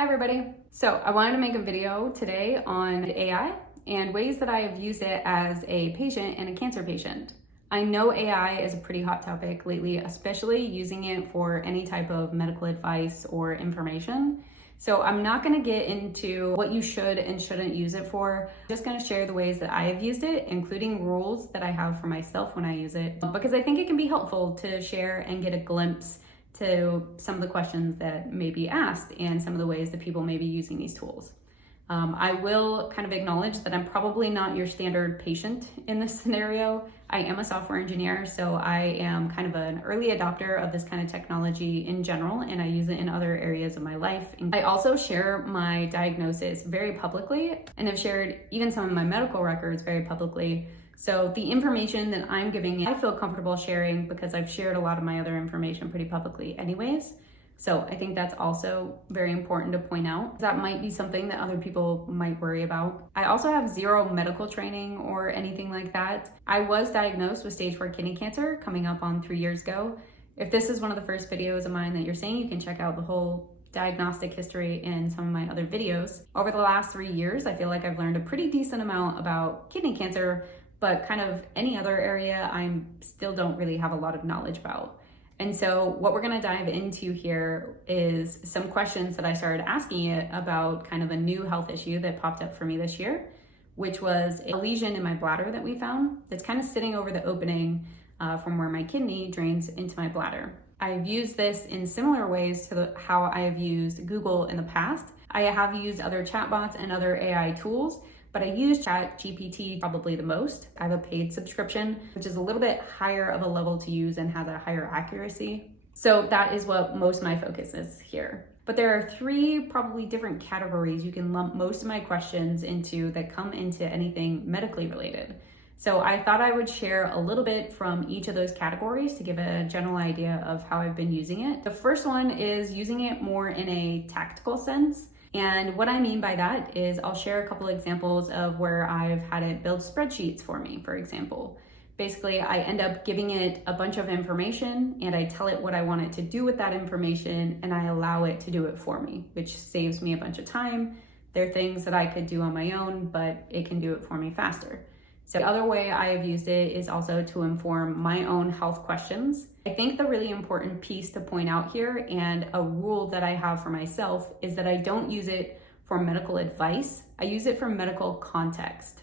Hi everybody. So I wanted to make a video today on AI and ways that I have used it as a patient and a cancer patient. I know AI is a pretty hot topic lately, especially using it for any type of medical advice or information. So I'm not going to get into what you should and shouldn't use it for. I'm just going to share the ways that I have used it, including rules that I have for myself when I use it, because I think it can be helpful to share and get a glimpse to some of the questions that may be asked and some of the ways that people may be using these tools. I will kind of acknowledge that I'm probably not your standard patient in this scenario. I am a software engineer, so I am kind of an early adopter of this kind of technology in general, and I use it in other areas of my life. And I also share my diagnosis very publicly and have shared even some of my medical records very publicly. So the information that I'm giving, I feel comfortable sharing because I've shared a lot of my other information pretty publicly anyways. So I think that's also very important to point out. That might be something that other people might worry about. I also have zero medical training or anything like that. I was diagnosed with stage 4 kidney cancer coming up on 3 years ago. If this is one of the first videos of mine that you're seeing, you can check out the whole diagnostic history in some of my other videos. Over the last 3 years, I feel like I've learned a pretty decent amount about kidney cancer, but kind of any other area I still don't really have a lot of knowledge about. And so what we're gonna dive into here is some questions that I started asking it about kind of a new health issue that popped up for me this year, which was a lesion in my bladder that we found that's kind of sitting over the opening from where my kidney drains into my bladder. I've used this in similar ways to how I have used Google in the past. I have used other chatbots and other AI tools, but I use ChatGPT probably the most. I have a paid subscription, which is a little bit higher of a level to use and has a higher accuracy. So that is what most of my focus is here. But there are 3 probably different categories you can lump most of my questions into that come into anything medically related. So I thought I would share a little bit from each of those categories to give a general idea of how I've been using it. The first one is using it more in a tactical sense. And what I mean by that is I'll share a couple examples of where I've had it build spreadsheets for me, for example. Basically, I end up giving it a bunch of information and I tell it what I want it to do with that information and I allow it to do it for me, which saves me a bunch of time. There are things that I could do on my own, but it can do it for me faster. So the other way I have used it is also to inform my own health questions. I think the really important piece to point out here, and a rule that I have for myself, is that I don't use it for medical advice. I use it for medical context.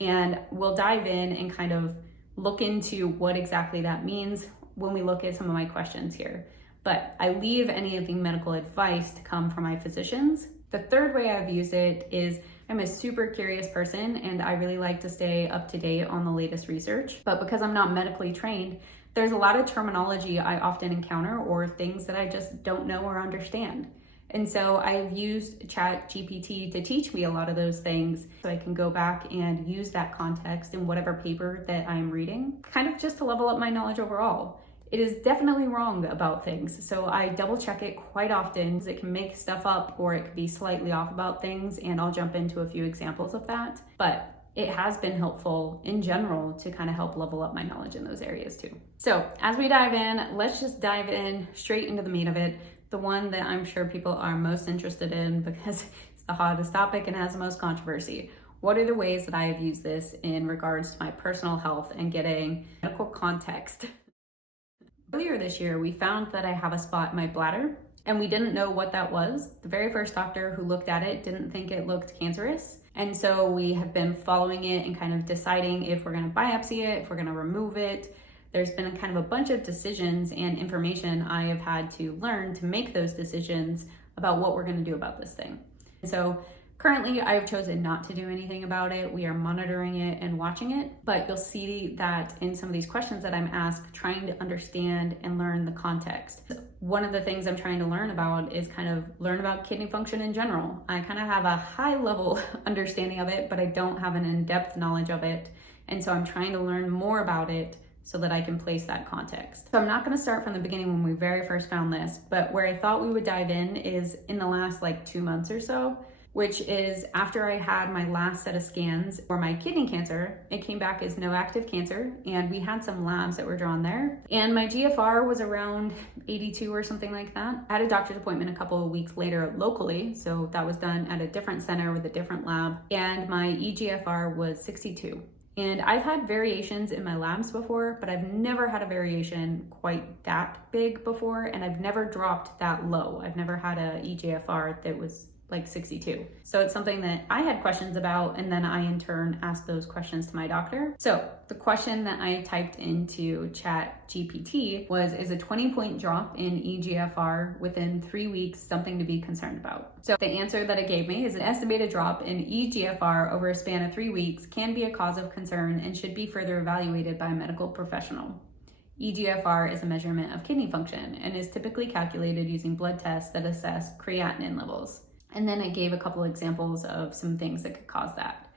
And we'll dive in and kind of look into what exactly that means when we look at some of my questions here. But I leave any of the medical advice to come from my physicians. The third way I've used it is I'm a super curious person and I really like to stay up to date on the latest research. But because I'm not medically trained, there's a lot of terminology I often encounter or things that I just don't know or understand. And so I've used ChatGPT to teach me a lot of those things so I can go back and use that context in whatever paper that I'm reading, kind of just to level up my knowledge overall. It is definitely wrong about things, so I double check it quite often. It can make stuff up or it could be slightly off about things, and I'll jump into a few examples of that. But it has been helpful in general to kind of help level up my knowledge in those areas too. So as we dive in, let's just dive in straight into the meat of it, the one that I'm sure people are most interested in because it's the hottest topic and has the most controversy. What are the ways that I have used this in regards to my personal health and getting medical context? Earlier this year, we found that I have a spot in my bladder and we didn't know what that was. The very first doctor who looked at it didn't think it looked cancerous. And so we have been following it and kind of deciding if we're gonna biopsy it, if we're gonna remove it. There's been kind of a bunch of decisions and information I have had to learn to make those decisions about what we're gonna do about this thing. And so currently, I've chosen not to do anything about it. We are monitoring it and watching it, but you'll see that in some of these questions that I'm asked, trying to understand and learn the context. One of the things I'm trying to learn about is kind of learn about kidney function in general. I kind of have a high level understanding of it, but I don't have an in-depth knowledge of it. And so I'm trying to learn more about it so that I can place that context. So I'm not gonna start from the beginning when we very first found this, but where I thought we would dive in is in the last 2 months or so. which is after I had my last set of scans for my kidney cancer, it came back as no active cancer, and we had some labs that were drawn there. And my GFR was around 82 or something like that. I had a doctor's appointment a couple of weeks later locally, so that was done at a different center with a different lab, and my eGFR was 62. And I've had variations in my labs before, but I've never had a variation quite that big before, and I've never dropped that low. I've never had a eGFR that was like 62. So it's something that I had questions about, and then I in turn asked those questions to my doctor. So the question that I typed into ChatGPT was, is a 20-point drop in eGFR within 3 weeks something to be concerned about? So the answer that it gave me is an estimated drop in eGFR over a span of 3 weeks can be a cause of concern and should be further evaluated by a medical professional. eGFR is a measurement of kidney function and is typically calculated using blood tests that assess creatinine levels. And then it gave a couple examples of some things that could cause that.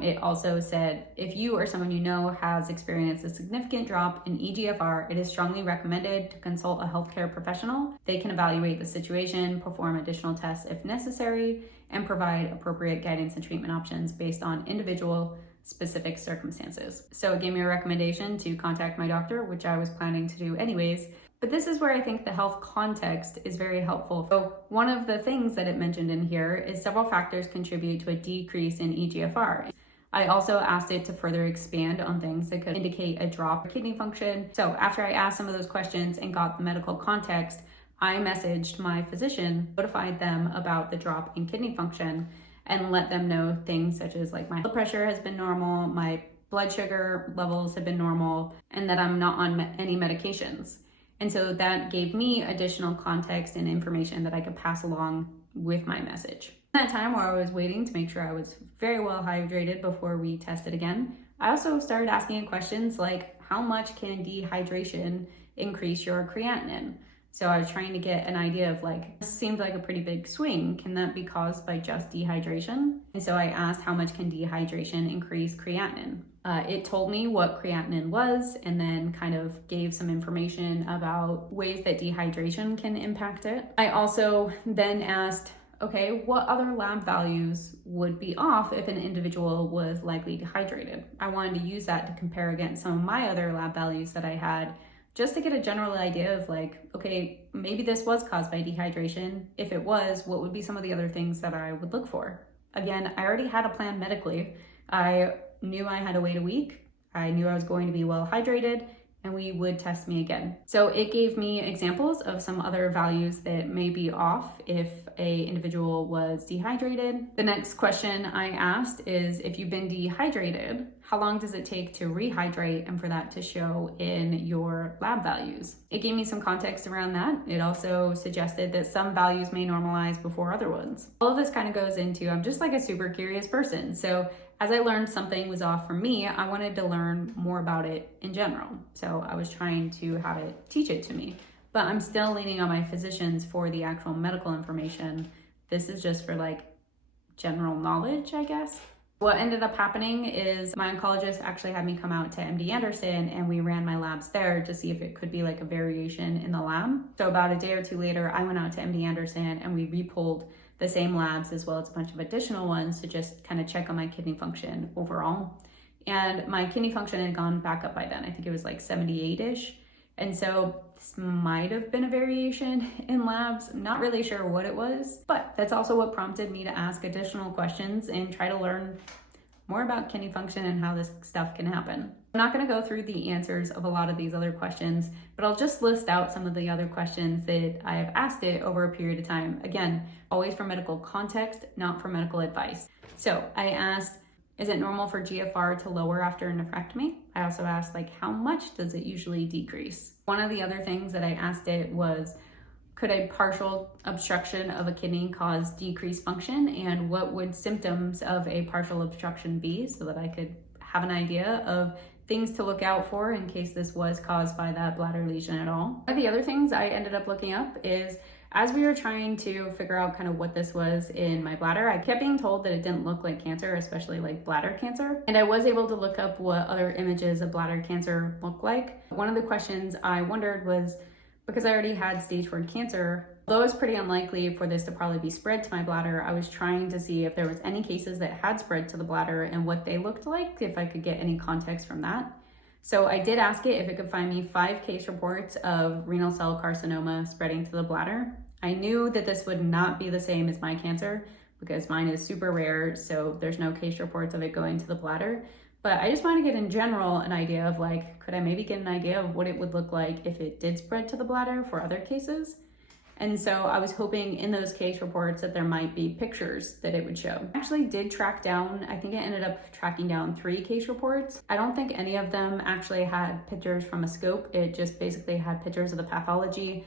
It also said, if you or someone you know has experienced a significant drop in eGFR, it is strongly recommended to consult a healthcare professional. They can evaluate the situation, perform additional tests if necessary, and provide appropriate guidance and treatment options based on individual specific circumstances. So it gave me a recommendation to contact my doctor, which I was planning to do anyways. But this is where I think the health context is very helpful. So one of the things that it mentioned in here is several factors contribute to a decrease in eGFR. I also asked it to further expand on things that could indicate a drop in kidney function. So after I asked some of those questions and got the medical context, I messaged my physician, notified them about the drop in kidney function, and let them know things such as like my blood pressure has been normal, my blood sugar levels have been normal, and that I'm not on any medications. And so that gave me additional context and information that I could pass along with my message. In that time where I was waiting to make sure I was very well hydrated before we tested again, I also started asking questions like, how much can dehydration increase your creatinine? So I was trying to get an idea of like, this seemed like a pretty big swing. Can that be caused by just dehydration? And so I asked, how much can dehydration increase creatinine? It told me what creatinine was, and then kind of gave some information about ways that dehydration can impact it. I also then asked, okay, what other lab values would be off if an individual was likely dehydrated? I wanted to use that to compare against some of my other lab values that I had, just to get a general idea of like, okay, maybe this was caused by dehydration. If it was, what would be some of the other things that I would look for? Again, I already had a plan medically. I knew I had to wait a week. I knew I was going to be well hydrated, and we would test me again. So it gave me examples of some other values that may be off if a individual was dehydrated. The next question I asked is, if you've been dehydrated, how long does it take to rehydrate and for that to show in your lab values? It gave me some context around that. It also suggested that some values may normalize before other ones. All of this kind of goes into, I'm just like a super curious person. So as I learned something was off for me, I wanted to learn more about it in general. So I was trying to have it teach it to me, but I'm still leaning on my physicians for the actual medical information. This is just for like general knowledge, I guess. What ended up happening is my oncologist actually had me come out to MD Anderson, and we ran my labs there to see if it could be like a variation in the lab. So about a day or two later, I went out to MD Anderson and we repulled the same labs as well as a bunch of additional ones to just kind of check on my kidney function overall. And my kidney function had gone back up by then. I think it was like 78-ish. And so this might have been a variation in labs. I'm not really sure what it was, but that's also what prompted me to ask additional questions and try to learn more about kidney function and how this stuff can happen. I'm not going to go through the answers of a lot of these other questions, but I'll just list out some of the other questions that I have asked it over a period of time. Again, always for medical context, not for medical advice. So I asked, is it normal for GFR to lower after a nephrectomy? I also asked, like, how much does it usually decrease? One of the other things that I asked it was, could a partial obstruction of a kidney cause decreased function? And what would symptoms of a partial obstruction be, so that I could have an idea of things to look out for in case this was caused by that bladder lesion at all. One of the other things I ended up looking up is, as we were trying to figure out kind of what this was in my bladder, I kept being told that it didn't look like cancer, especially like bladder cancer. And I was able to look up what other images of bladder cancer look like. One of the questions I wondered was, because I already had stage 4 cancer, Although it's pretty unlikely for this to probably be spread to my bladder, I was trying to see if there was any cases that had spread to the bladder and what they looked like, if I could get any context from that. So I did ask it if it could find me 5 case reports of renal cell carcinoma spreading to the bladder. I knew that this would not be the same as my cancer because mine is super rare, so there's no case reports of it going to the bladder. But I just want to get in general an idea of like, could I maybe get an idea of what it would look like if it did spread to the bladder for other cases? And so I was hoping in those case reports that there might be pictures that it would show. I actually did track down, I think it ended up tracking down 3 case reports. I don't think any of them actually had pictures from a scope. It just basically had pictures of the pathology.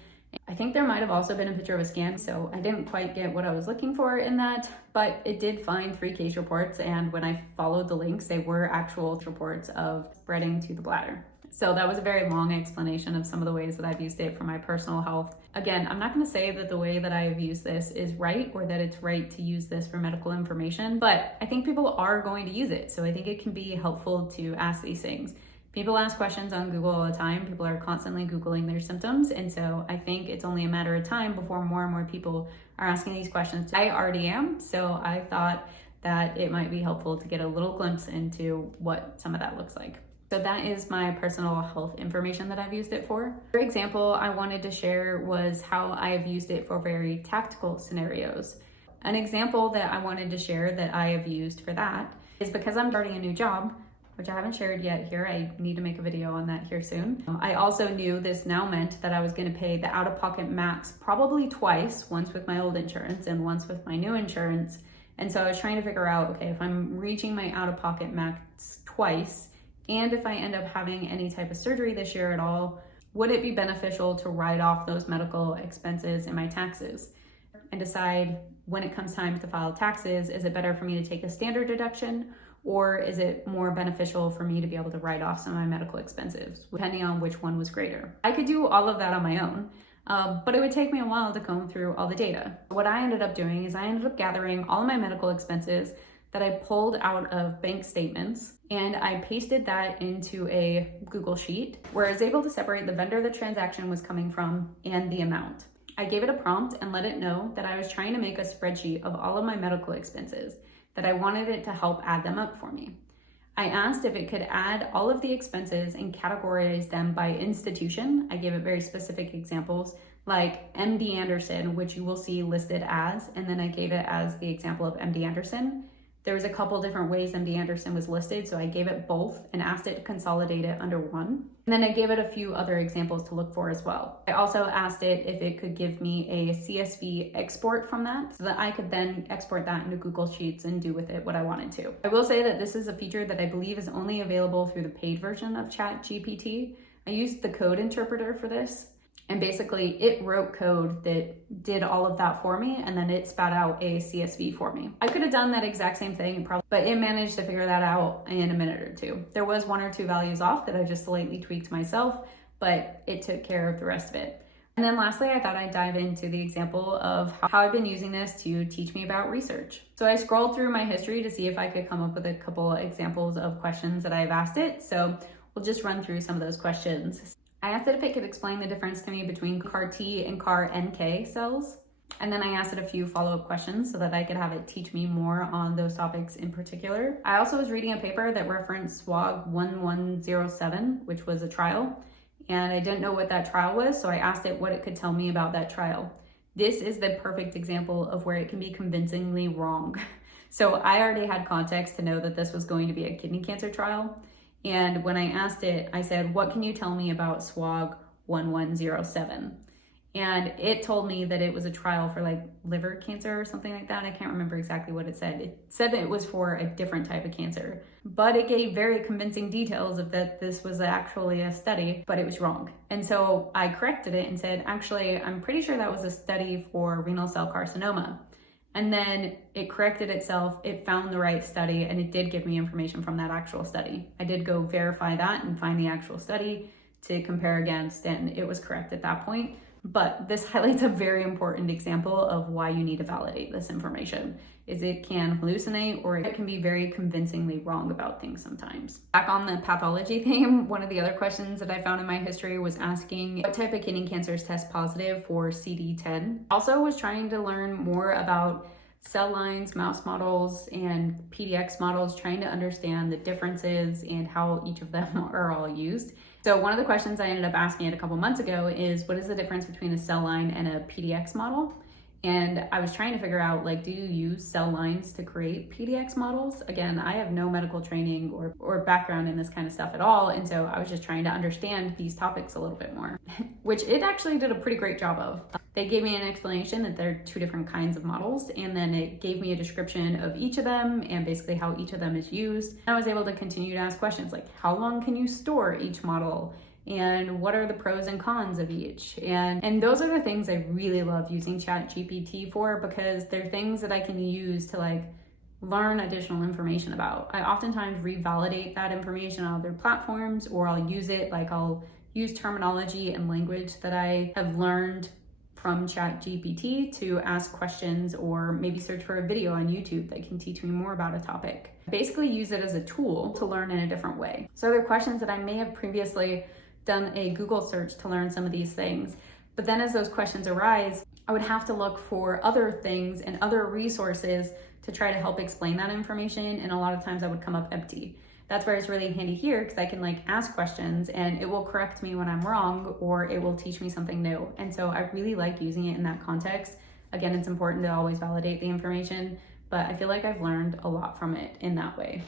I think there might have also been a picture of a scan, so I didn't quite get what I was looking for in that, but it did find 3 case reports, and when I followed the links, they were actual reports of spreading to the bladder. So that was a very long explanation of some of the ways that I've used it for my personal health. Again, I'm not going to say that the way that I have used this is right or that it's right to use this for medical information, but I think people are going to use it. So I think it can be helpful to ask these things. People ask questions on Google all the time. People are constantly Googling their symptoms. And so I think it's only a matter of time before more and more people are asking these questions. I already am. So I thought that it might be helpful to get a little glimpse into what some of that looks like. So that is my personal health information that I've used it for. For example, I wanted to share was how I've used it for very tactical scenarios. An example that I wanted to share that I have used for that is because I'm starting a new job, which I haven't shared yet here. I need to make a video on that here soon. I also knew this now meant that I was gonna pay the out-of-pocket max probably twice, once with my old insurance and once with my new insurance. And so I was trying to figure out, okay, if I'm reaching my out-of-pocket max twice, and if I end up having any type of surgery this year at all, would it be beneficial to write off those medical expenses in my taxes? And decide when it comes time to file taxes, is it better for me to take a standard deduction, or is it more beneficial for me to be able to write off some of my medical expenses, depending on which one was greater? I could do all of that on my own, but it would take me a while to comb through all the data. What I ended up doing is I ended up gathering all of my medical expenses that I pulled out of bank statements, and I pasted that into a Google Sheet where I was able to separate the vendor the transaction was coming from and the amount. I gave it a prompt and let it know that I was trying to make a spreadsheet of all of my medical expenses, that I wanted it to help add them up for me. I asked if it could add all of the expenses and categorize them by institution. I gave it very specific examples like MD Anderson, which you will see listed as, and then I gave it as the example of MD Anderson. There was a couple different ways MD Anderson was listed, so I gave it both and asked it to consolidate it under one. And then I gave it a few other examples to look for as well. I also asked it if it could give me a CSV export from that so that I could then export that into Google Sheets and do with it what I wanted to. I will say that this is a feature that I believe is only available through the paid version of ChatGPT. I used the code interpreter for this. And basically it wrote code that did all of that for me, and then it spat out a CSV for me. I could have done that exact same thing, but it managed to figure that out in a minute or two. There was 1 or 2 values off that I just slightly tweaked myself, but it took care of the rest of it. And then lastly, I thought I'd dive into the example of how I've been using this to teach me about research. So I scrolled through my history to see if I could come up with a couple examples of questions that I've asked it. So we'll just run through some of those questions. I asked it if it could explain the difference to me between CAR T and CAR NK cells. And then I asked it a few follow-up questions so that I could have it teach me more on those topics in particular. I also was reading a paper that referenced SWOG 1107, which was a trial. And I didn't know what that trial was, so I asked it what it could tell me about that trial. This is the perfect example of where it can be convincingly wrong. So I already had context to know that this was going to be a kidney cancer trial. And when I asked it, I said, what can you tell me about SWOG 1107? And it told me that it was a trial for like liver cancer or something like that. I can't remember exactly what it said. It said that it was for a different type of cancer, but it gave very convincing details of that this was actually a study, but it was wrong. And so I corrected it and said, actually, I'm pretty sure that was a study for renal cell carcinoma. And then it corrected itself, it found the right study, and it did give me information from that actual study. I did go verify that and find the actual study to compare against, and it was correct at that point. But this highlights a very important example of why you need to validate this information, is it can hallucinate or it can be very convincingly wrong about things sometimes. Back on the pathology theme, one of the other questions that I found in my history was asking what type of kidney cancers test positive for CD10. Also was trying to learn more about cell lines, mouse models, and PDX models, trying to understand the differences and how each of them are all used. So one of the questions I ended up asking it a couple months ago is, what is the difference between a cell line and a PDX model? And I was trying to figure out, like, do you use cell lines to create PDX models? Again, I have no medical training or background in this kind of stuff at all. And so I was just trying to understand these topics a little bit more, which it actually did a pretty great job of. They gave me an explanation that there are two different kinds of models, and then it gave me a description of each of them and basically how each of them is used. I was able to continue to ask questions like, how long can you store each model? And what are the pros and cons of each? And those are the things I really love using ChatGPT for, because they're things that I can use to like learn additional information about. I oftentimes revalidate that information on other platforms, or I'll use it, like I'll use terminology and language that I have learned from ChatGPT to ask questions, or maybe search for a video on YouTube that can teach me more about a topic. Basically use it as a tool to learn in a different way. So there are questions that I may have previously done a Google search to learn some of these things, but then as those questions arise, I would have to look for other things and other resources to try to help explain that information, and a lot of times I would come up empty. That's where it's really handy here, because I can like ask questions and it will correct me when I'm wrong, or it will teach me something new. And so I really like using it in that context. Again, it's important to always validate the information, but I feel like I've learned a lot from it in that way.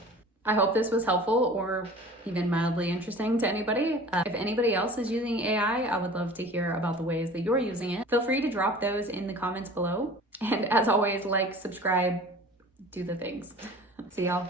I hope this was helpful or even mildly interesting to anybody. If anybody else is using AI, I would love to hear about the ways that you're using it. Feel free to drop those in the comments below. And as always, like, subscribe, do the things. See y'all.